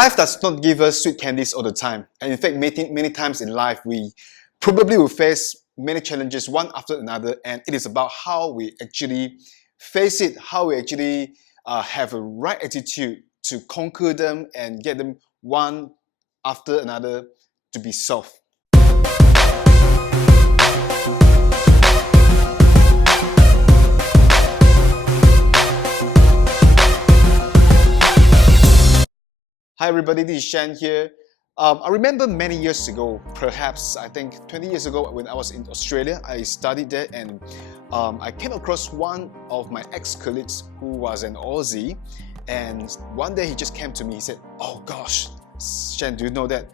Life does not give us sweet candies all the time. And in fact, many times in life, we probably will face many challenges one after another. And it is about how we actually face it, how we actually have a right attitude to conquer them and get them one after another to be solved. Hi everybody, this is Shan here. I remember many years ago, perhaps I think 20 years ago when I was in Australia, I studied there and I came across one of my ex-colleagues who was an Aussie, and one day he just came to me, he said, "Oh gosh, Shan, do you know that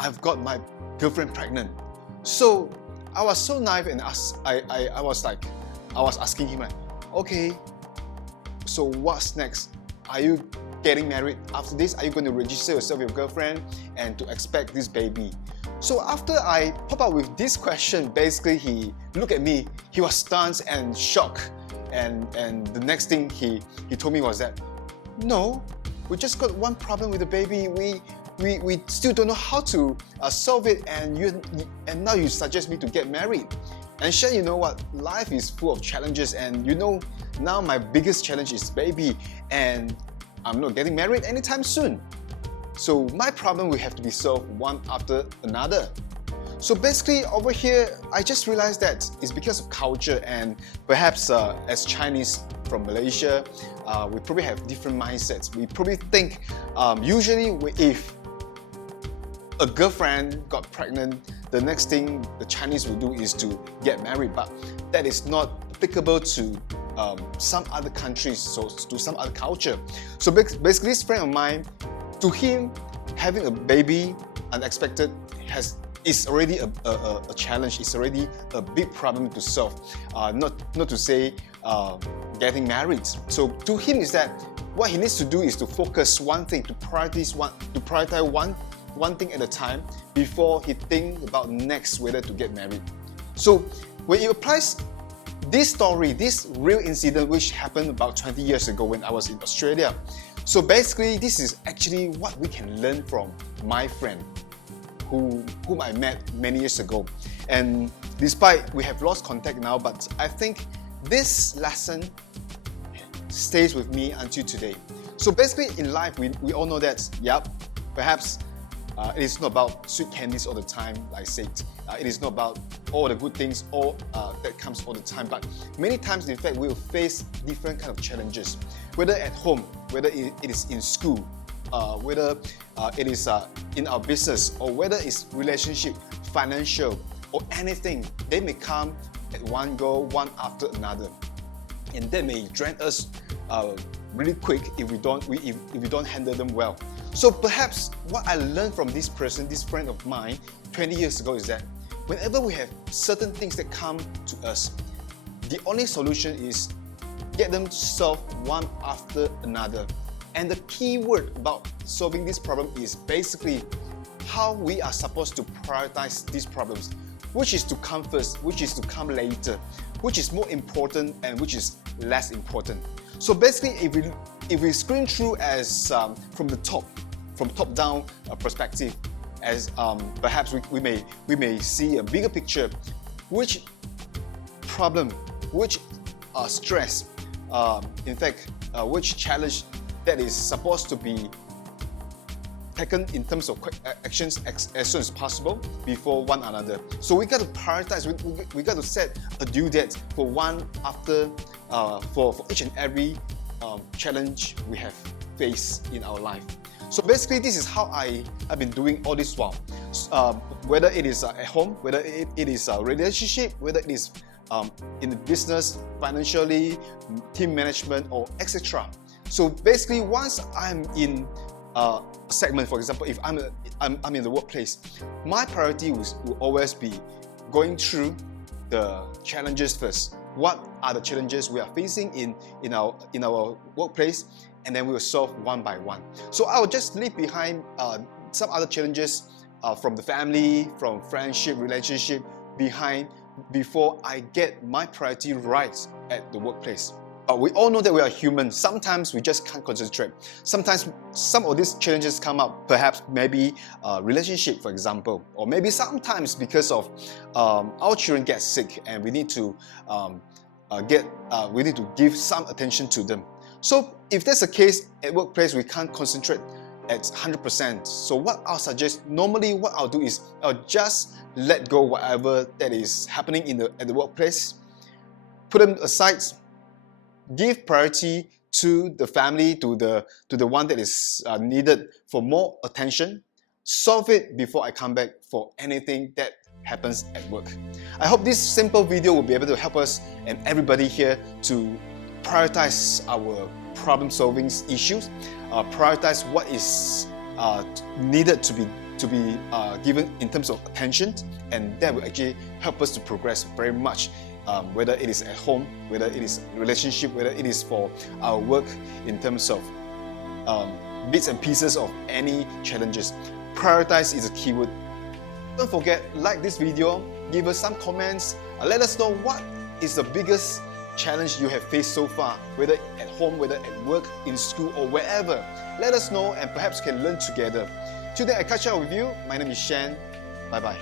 I've got my girlfriend pregnant?" So I was so naive and I was asking him like, "Okay, so what's next? Are you getting married after this? Are you going to register yourself with your girlfriend and to expect this baby?" So after I pop up with this question, basically he looked at me, he was stunned and shocked, and the next thing he told me was that, "No, we just got one problem with the baby. We still don't know how to solve it, and now you suggest me to get married." And Shan, you know what? Life is full of challenges, and you know now my biggest challenge is baby, and I'm not getting married anytime soon. So my problem will have to be solved one after another. So basically over here, I just realized that it's because of culture, and perhaps as Chinese from Malaysia, we probably have different mindsets. We probably think usually if a girlfriend got pregnant, the next thing the Chinese will do is to get married, but that is not applicable to some other countries, so to some other culture. So basically this friend of mine, to him, having a baby unexpected is already a challenge. It's already a big problem to solve, not to say getting married. So to him is that what he needs to do is to focus one thing, to prioritize one thing at a time before he think about next whether to get married. So when he applies this story, this real incident which happened about 20 years ago when I was in Australia. So basically this is actually what we can learn from my friend whom I met many years ago. And despite we have lost contact now, but I think this lesson stays with me until today. So basically in life, we all know that, perhaps it is not about sweet candies all the time, like I said. It is not about all the good things, all that comes all the time. But many times, in fact, we will face different kind of challenges, whether at home, whether it is in school, whether it is in our business, or whether it's relationship, financial, or anything. They may come at one go, one after another, and that may drain us really quick if we don't handle them well. So perhaps what I learned from this person, this friend of mine, 20 years ago is that whenever we have certain things that come to us, the only solution is get them solved one after another. And the key word about solving this problem is basically how we are supposed to prioritize these problems. Which is to come first, which is to come later, which is more important and which is less important. So basically, if we screen through as from top down perspective, as perhaps we may see a bigger picture, which problem, which stress, in fact, which challenge that is supposed to be taken in terms of quick actions as soon as possible before one another. So we got to prioritize, we got to set a due date for one after, for each and every challenge we have faced in our life. So basically this is how I've been doing all this while. Whether it is at home, whether it is a relationship, whether it is in the business, financially, team management, or etc. So basically once I'm in a segment, for example, if I'm in the workplace, my priority will always be going through the challenges first. What are the challenges we are facing in our workplace, and then we will solve one by one. So I will just leave behind some other challenges from the family, from friendship, relationship behind before I get my priority right at the workplace. we all know that we are human. Sometimes we just can't concentrate. Sometimes some of these challenges come up, perhaps maybe relationship, for example, or maybe sometimes because of our children get sick and we need to give some attention to them. So if that's the case at workplace, we can't concentrate at 100%. So what I'll suggest, normally what I'll do is I'll just let go whatever that is happening at the workplace, put them aside, give priority to the family, to the one that is needed for more attention, solve it before I come back for anything that happens at work. I hope this simple video will be able to help us and everybody here to prioritize our problem solving issues, prioritize what is needed to be given in terms of attention, and that will actually help us to progress very much, whether it is at home, whether it is relationship, whether it is for our work in terms of bits and pieces of any challenges. Prioritize is a keyword. Don't forget, like this video, give us some comments, let us know what is the biggest challenge you have faced so far, whether at home, whether at work, in school, or wherever. Let us know and perhaps can learn together. Till then, I catch up with you. My name is Shan. Bye bye.